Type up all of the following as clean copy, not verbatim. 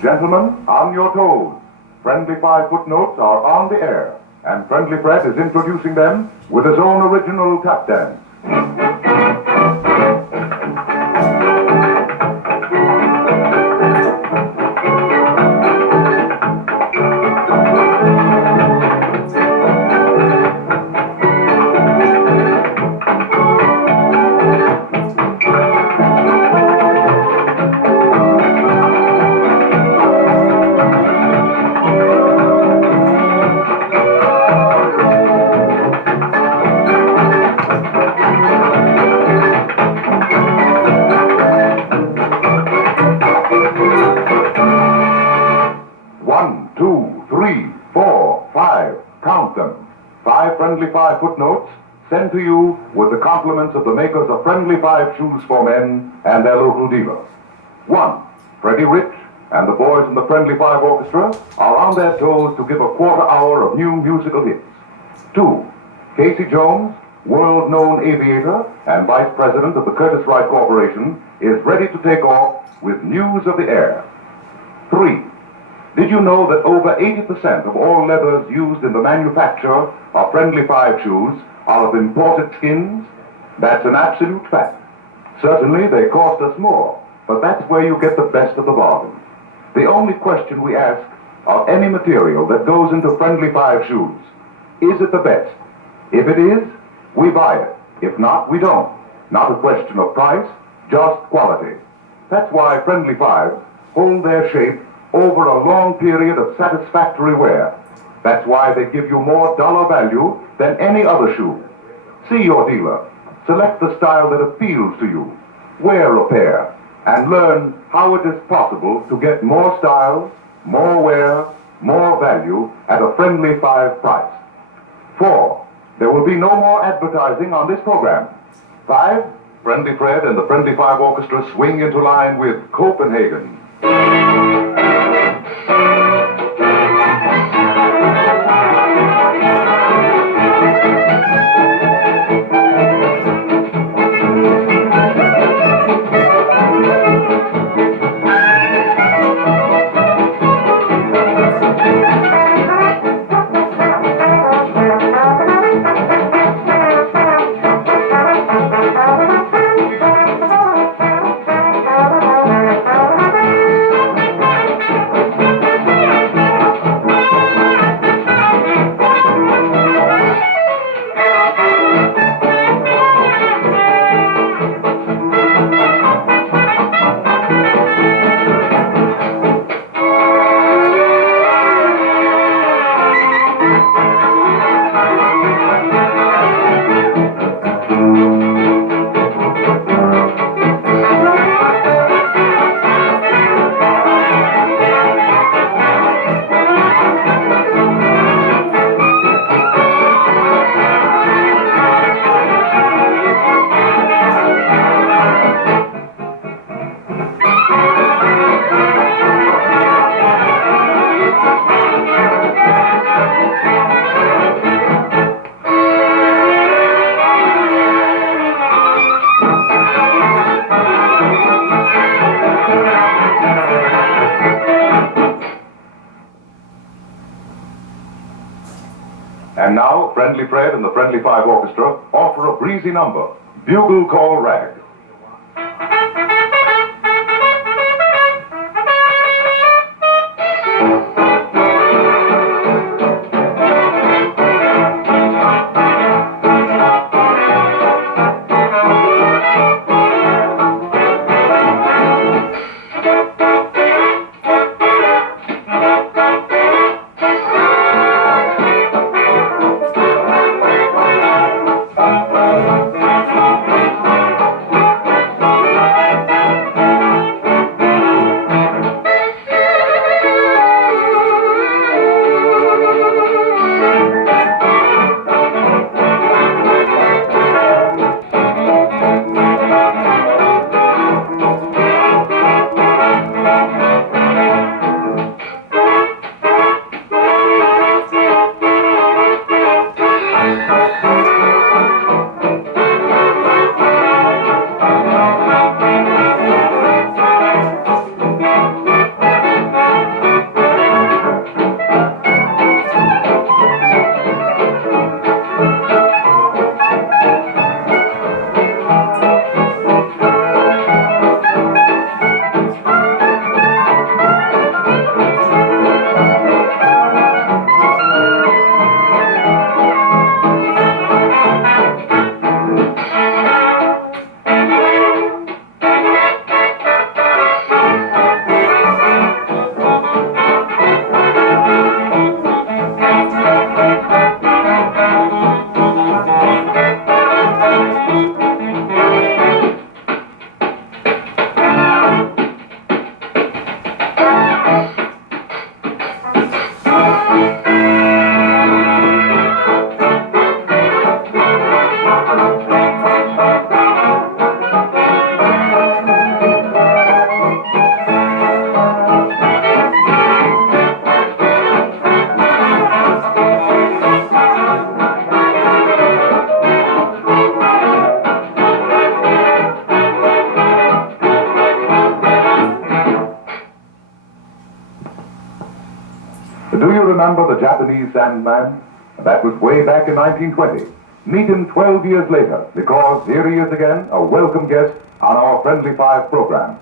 Gentlemen, on your toes. Friendly Five footnotes are on the air, and Friendly Fred is introducing them with his own original tap dance. Friendly Five footnotes sent to you with the compliments of the makers of Friendly Five shoes for men and their local dealer. 1. Freddie Rich and the boys in the Friendly Five Orchestra are on their toes to give a quarter hour of new musical hits. 2. Casey Jones, world-known aviator and vice president of the Curtiss-Wright Corporation, is ready to take off with news of the air. 3. Did you know that over 80% of all leathers used in the manufacture of Friendly Five shoes are of imported skins? That's an absolute fact. Certainly they cost us more, but that's where you get the best of the bargain. The only question we ask of any material that goes into Friendly Five shoes, is it the best? If it is, we buy it. If not, we don't. Not a question of price, just quality. That's why Friendly Fives hold their shape over a long period of satisfactory wear. That's why they give you more dollar value than any other shoe. See your dealer. Select the style that appeals to you. Wear a pair and learn how it is possible to get more style, more wear, more value at a Friendly Five price. 4. There will be no more advertising on this program. 5. Friendly Fred and the Friendly Five Orchestra swing into line with Copenhagen. And now, Friendly Fred and the Friendly Five Orchestra offer a breezy number, Bugle Call Rag. remember the Japanese Sandman? That was way back in 1920. Meet him 12 years later, because here he is again, a welcome guest on our Friendly Five program.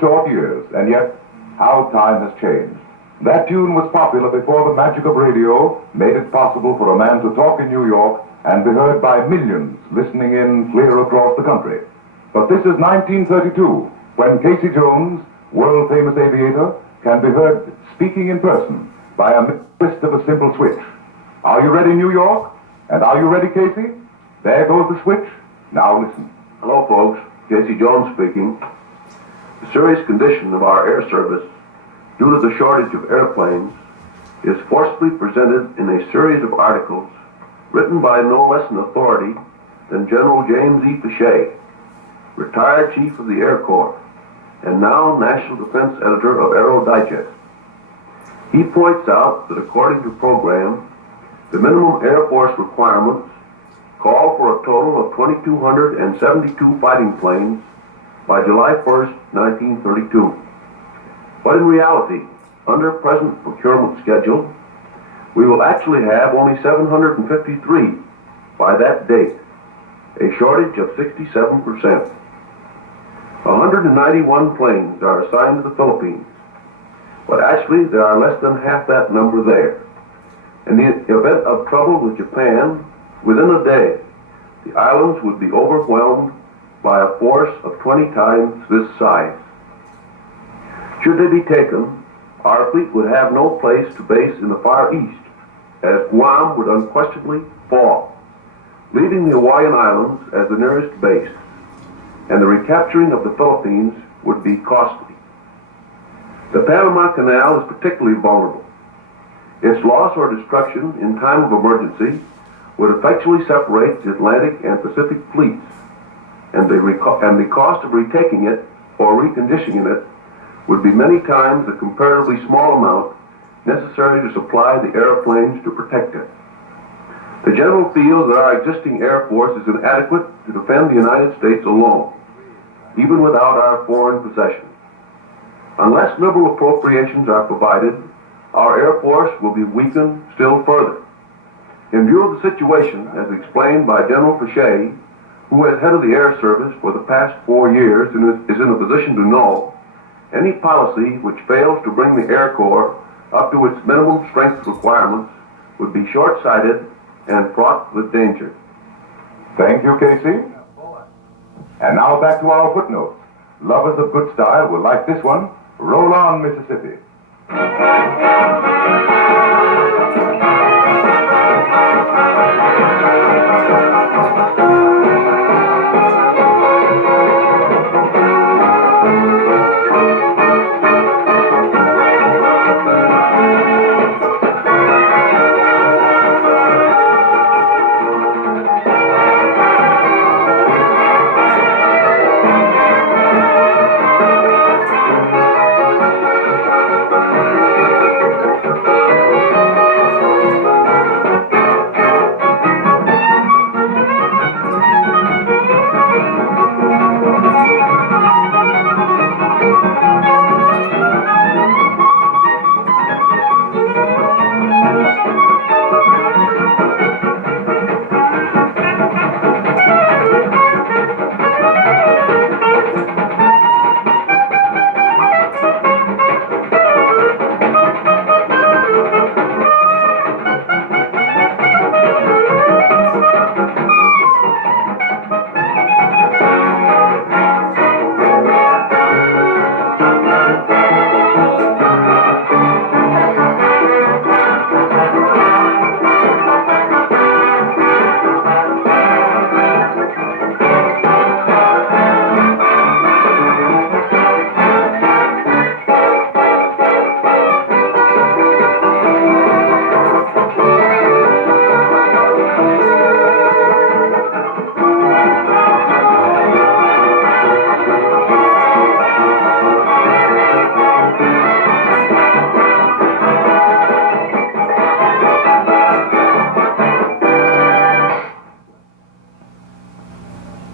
Short years, and yet how time has changed. That tune was popular before the magic of radio made it possible for a man to talk in New York and be heard by millions listening in clear across the country. But this is 1932, when Casey Jones, world-famous aviator, can be heard speaking in person by a twist of a simple switch. Are you ready, New York? And are you ready, Casey? There goes the switch. Now listen. Hello, folks. Casey Jones speaking. The serious condition of our air service, due to the shortage of airplanes, is forcibly presented in a series of articles written by no less an authority than General James E. Fichet, retired Chief of the Air Corps, and now National Defense Editor of Aero Digest. He points out that according to program, the minimum Air Force requirements call for a total of 2,272 fighting planes by July 1st, 1932. But in reality, under present procurement schedule, we will actually have only 753 by that date, a shortage of 67%. 191 planes are assigned to the Philippines, but actually there are less than half that number there. In the event of trouble with Japan, within a day, the islands would be overwhelmed by a force of 20 times this size. Should they be taken, our fleet would have no place to base in the Far East, as Guam would unquestionably fall, leaving the Hawaiian Islands as the nearest base, and the recapturing of the Philippines would be costly. The Panama Canal is particularly vulnerable. Its loss or destruction in time of emergency would effectually separate the Atlantic and Pacific fleets, and the cost of retaking it or reconditioning it would be many times the comparatively small amount necessary to supply the airplanes to protect it. The general feels that our existing Air Force is inadequate to defend the United States alone, even without our foreign possessions. Unless liberal appropriations are provided, our Air Force will be weakened still further. In view of the situation, as explained by General Fichet, who as head of the Air Service for the past 4 years is in a position to know, any policy which fails to bring the Air Corps up to its minimum strength requirements would be short-sighted and fraught with danger. Thank you, Casey. And now back to our footnotes. Lovers of good style will like this one, Roll On, Mississippi.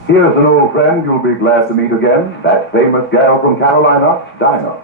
Here's an old friend you'll be glad to meet again, that famous gal from Carolina, Dinah.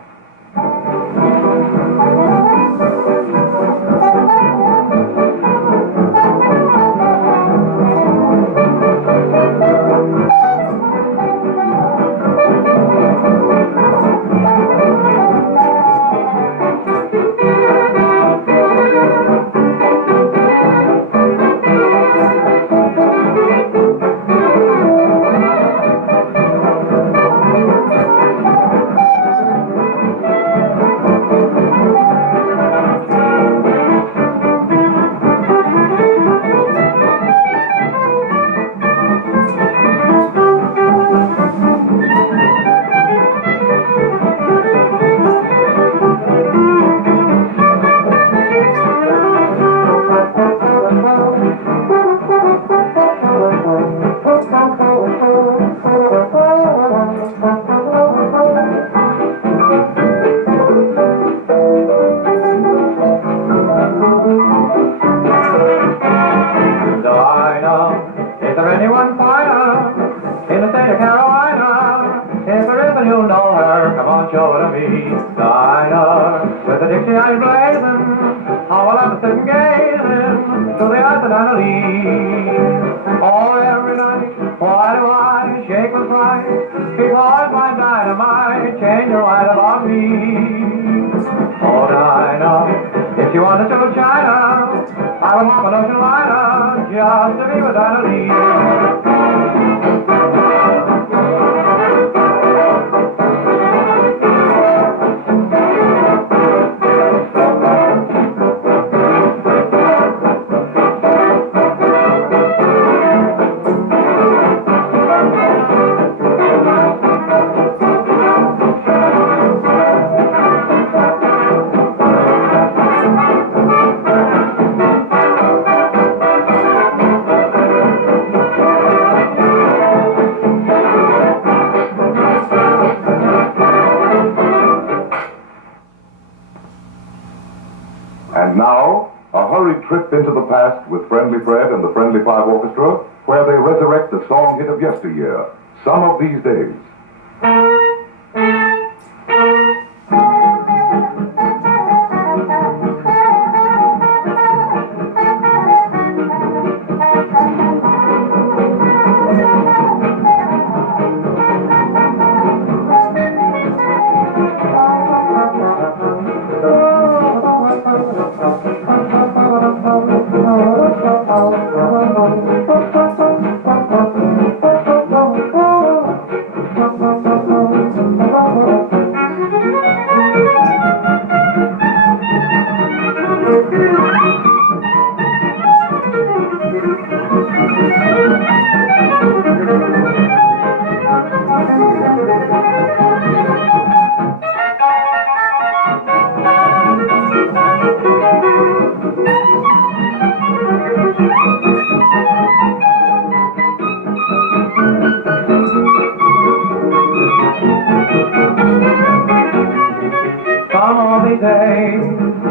trip into the past with Friendly Fred and the Friendly Five Orchestra, where they resurrect the song hit of yesteryear, Some of These Days.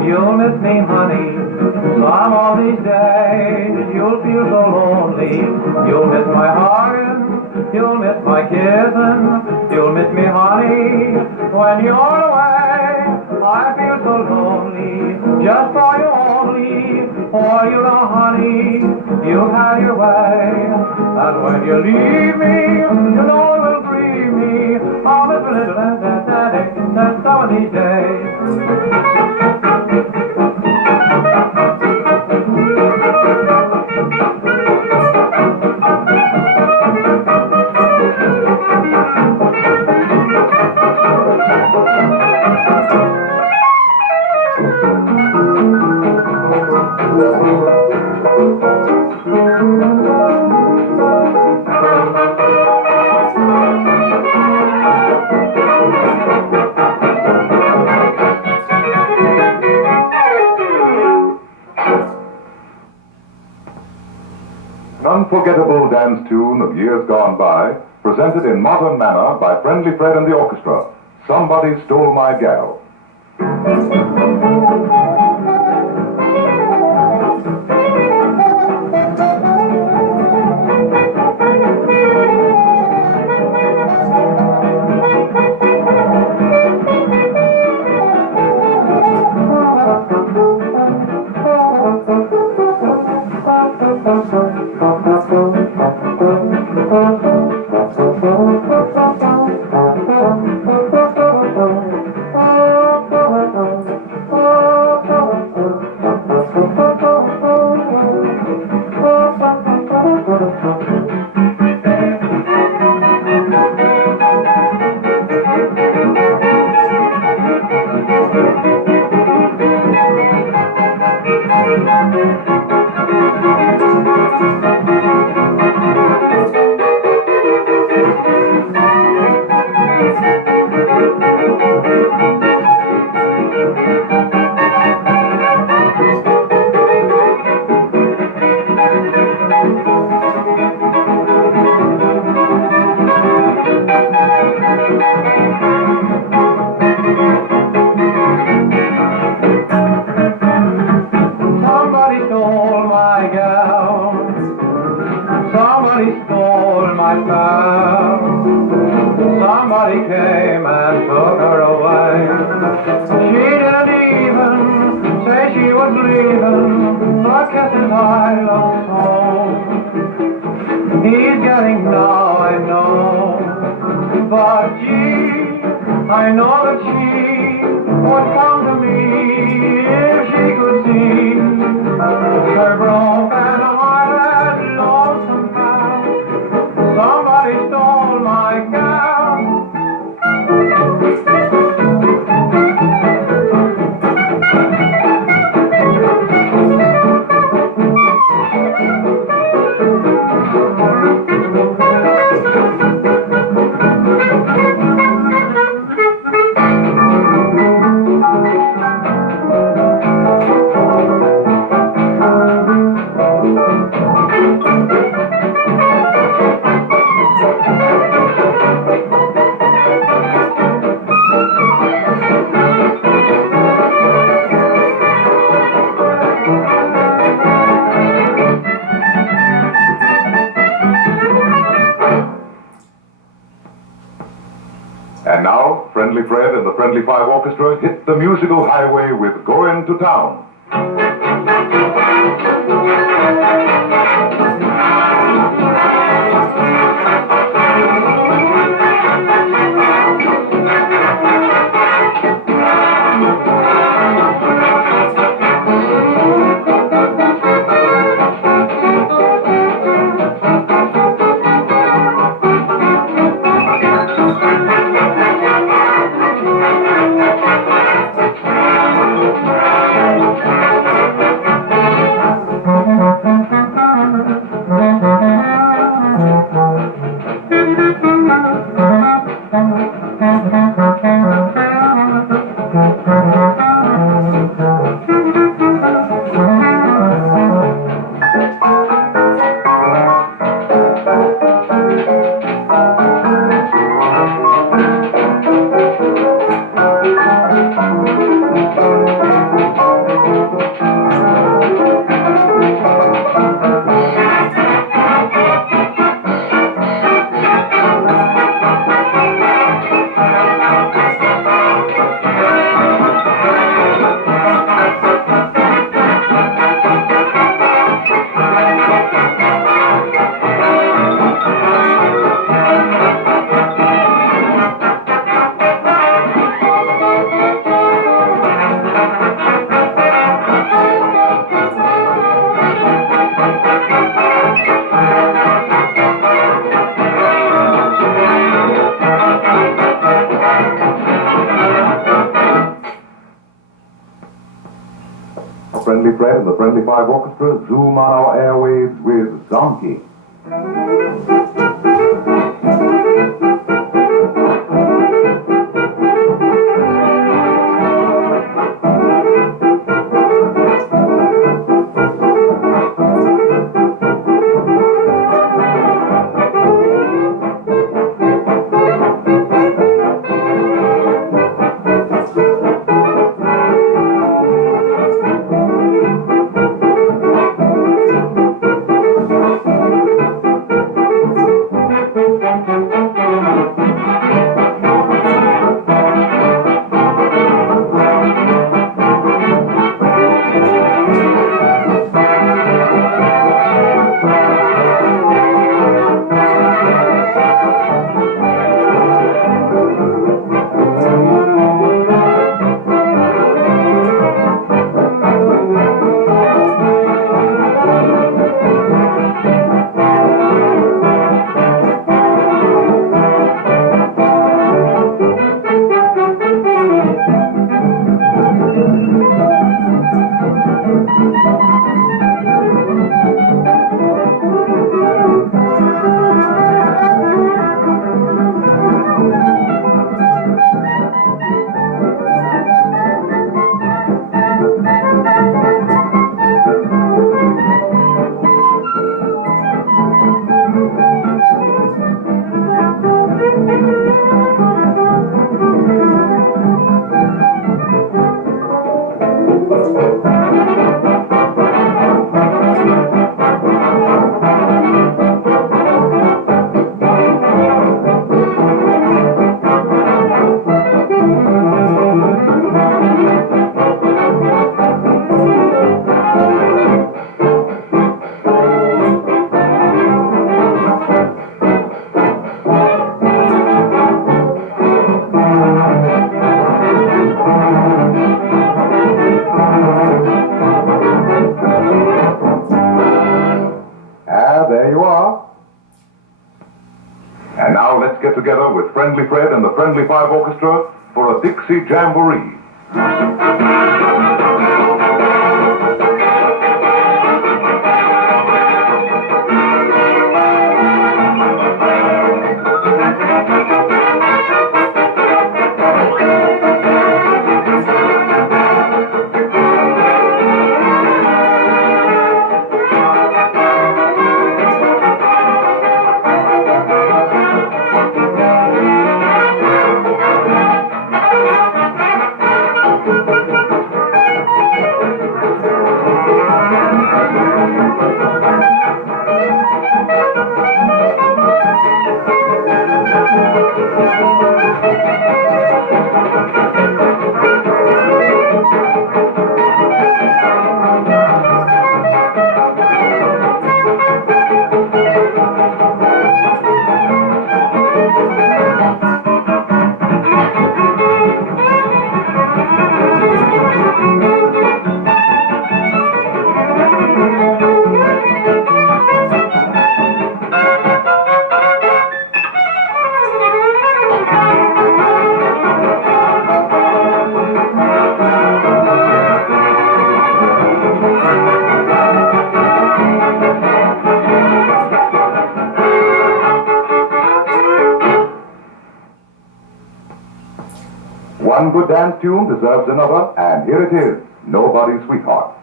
You'll miss me, honey. Some of these days you'll feel so lonely. You'll miss my hugging, you'll miss my kissing, you'll miss me, honey. When you're away, I feel so lonely. Just for you only, for you know, honey, you've had your way. And when you leave me, you know it will grieve me. I'll miss a little that some of these days. Unforgettable dance tune of years gone by, presented in modern manner by Friendly Fred and the Orchestra, Somebody Stole My Gal. And now, Friendly Fred and the Friendly Five Orchestra hit the musical highway with Goin' to Town. Friendly Fred and the Friendly Five Orchestra zoom on our airwaves with Donkey. There you are. And now let's get together with Friendly Fred and the Friendly Five Orchestra for a Dixie Jamboree. One good dance tune deserves another, and here it is, Nobody's Sweetheart.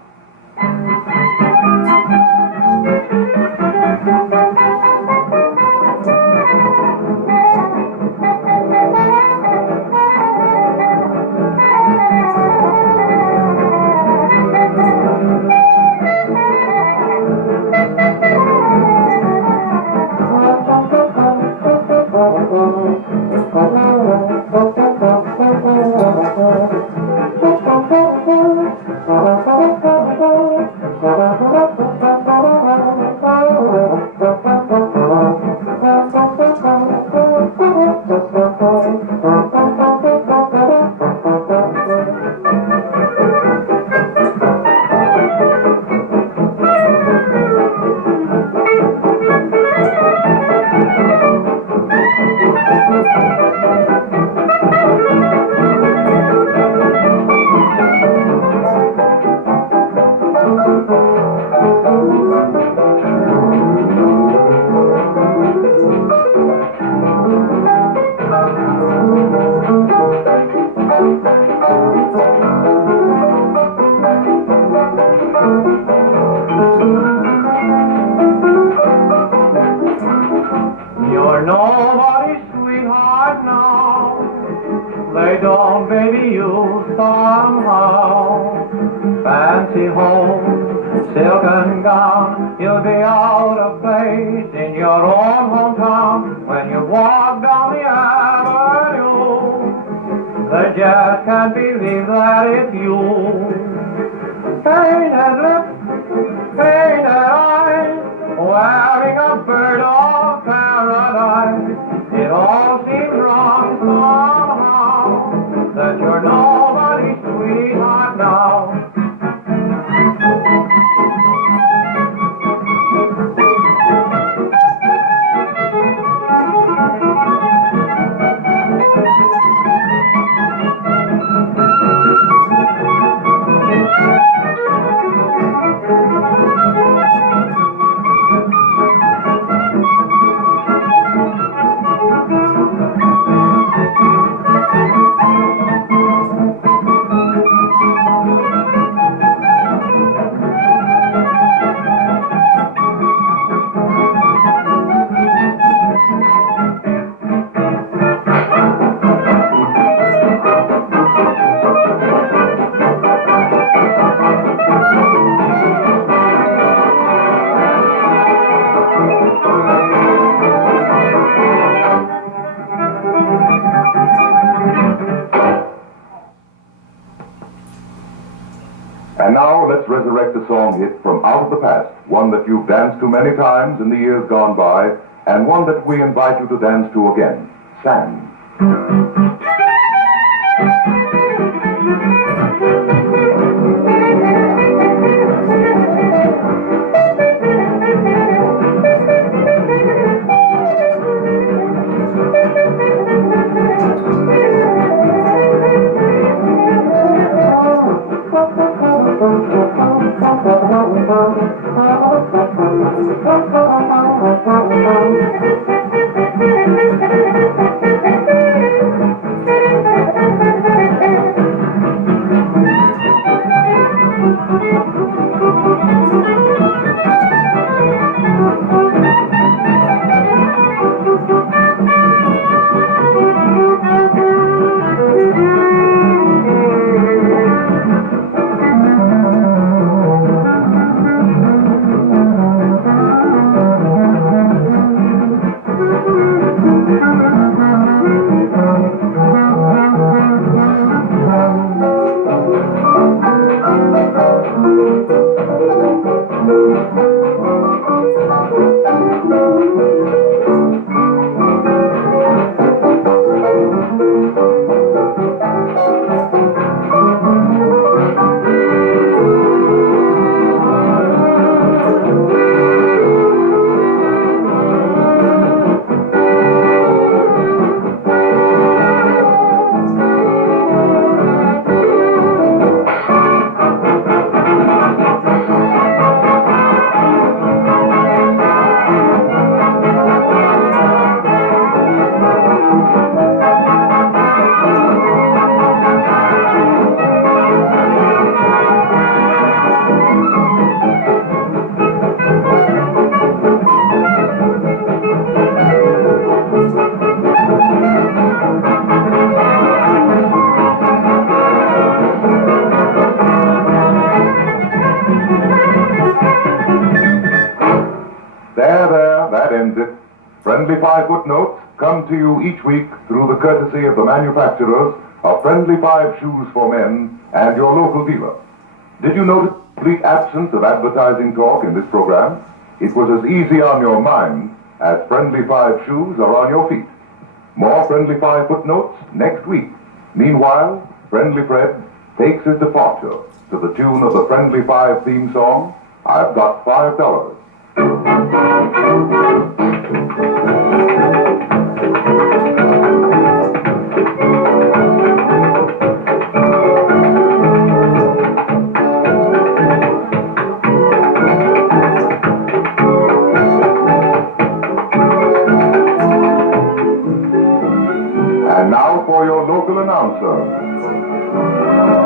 You're nobody's sweetheart now. Lay down, baby, you somehow. Fancy home, silken gown, you'll be out of place in your own hometown. When you walk down the avenue, they just can't believe that it's you. Painted lips, painted eyes, wearing a bird of paradise. It all seems wrong somehow, that you're nobody's sweetheart now. And now let's resurrect a song hit from out of the past, one that you've danced to many times in the years gone by, and one that we invite you to dance to again, Sam. Five footnotes come to you each week through the courtesy of the manufacturers of Friendly Five Shoes for Men and your local dealer. Did you notice the complete absence of advertising talk in this program? It was as easy on your mind as Friendly Five shoes are on your feet. More Friendly Five footnotes next week. Meanwhile, Friendly Fred takes his departure to the tune of the Friendly Five theme song, I've Got $5. And now for your local announcer.